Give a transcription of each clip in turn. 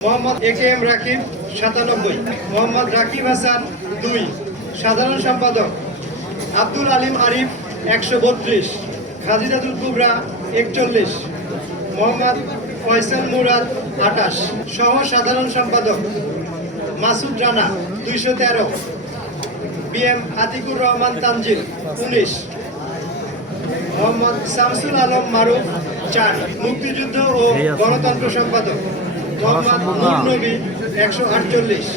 Mohammad A K M. Rakib 97, Mohammad Rakib Hasan 2, সাধারণ সম্পাদক আব্দুল আলিম আরিফ 132, খাদিজাতুল কুবরা 41, মোহাম্মদ ফয়সাল মুরাদ 28, সহ সাধারণ সম্পাদক মাসুদ রানা 213, বিএম আতিকুর রহমান তানজিল 19, মোহাম্মদ শামসুল আলম মারুফ 4, মুক্তিযুদ্ধ ও গণতন্ত্র সম্পাদক মোহাম্মদ নূর নবী 148,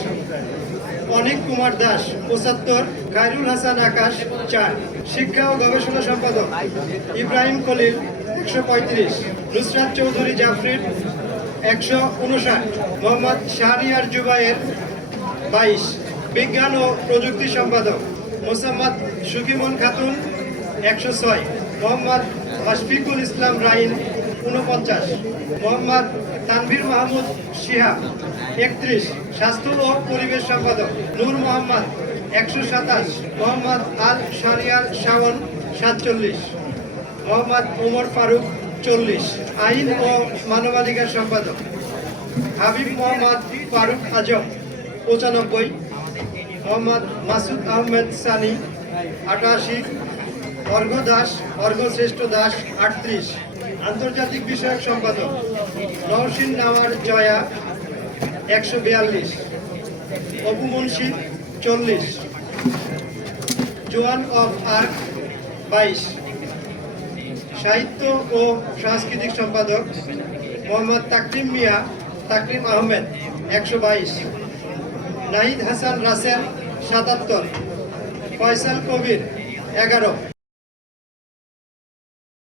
অনিক কুমার দাস 75, খায়রুল হাসান আকাশ 4, শিক্ষা ও গবেষণা সম্পাদক ইব্রাহিম খলিল 135, নুসরাত চৌধুরী জাফরিন 159, মোহাম্মদ শাহরিয়ার জুবায়ের 22, বিজ্ঞান ও প্রযুক্তি সম্পাদক মোসাম্মদ সুকিমন খাতুন 106, মোহাম্মদ মাশফিকুল ইসলাম রাইন 49, মোহাম্মদ তানভীর মাহমুদ শিহাব 31, স্বাস্থ্য ও পরিবেশ সম্পাদক নূর মোহাম্মদ 127, মোহাম্মদ আল শাহরিয়ার শাওন 47, মোহাম্মদ ওমর ফারুক 40, আইন ও মানবাধিকার সম্পাদক হাবিব মোহাম্মদ ফারুক আজম 95, মোহাম্মদ মাসুদ আহমেদ সানি 88, অর্ঘ্য দাস অর্ঘ্যশ্রেষ্ঠ দাস 38, আন্তর্জাতিক বিষয়ক সম্পাদক নওশিন নাওয়ার জয়া 142, অপু মুন্সি 40, জোয়ান অফ আর্ক 22, সাহিত্য ও সাংস্কৃতিক সম্পাদক মোহাম্মদ তাকরিম মিয়া তাকরিম আহমেদ 122, নাহিদ হাসান রাসেল 77, ফয়সাল কবির 11,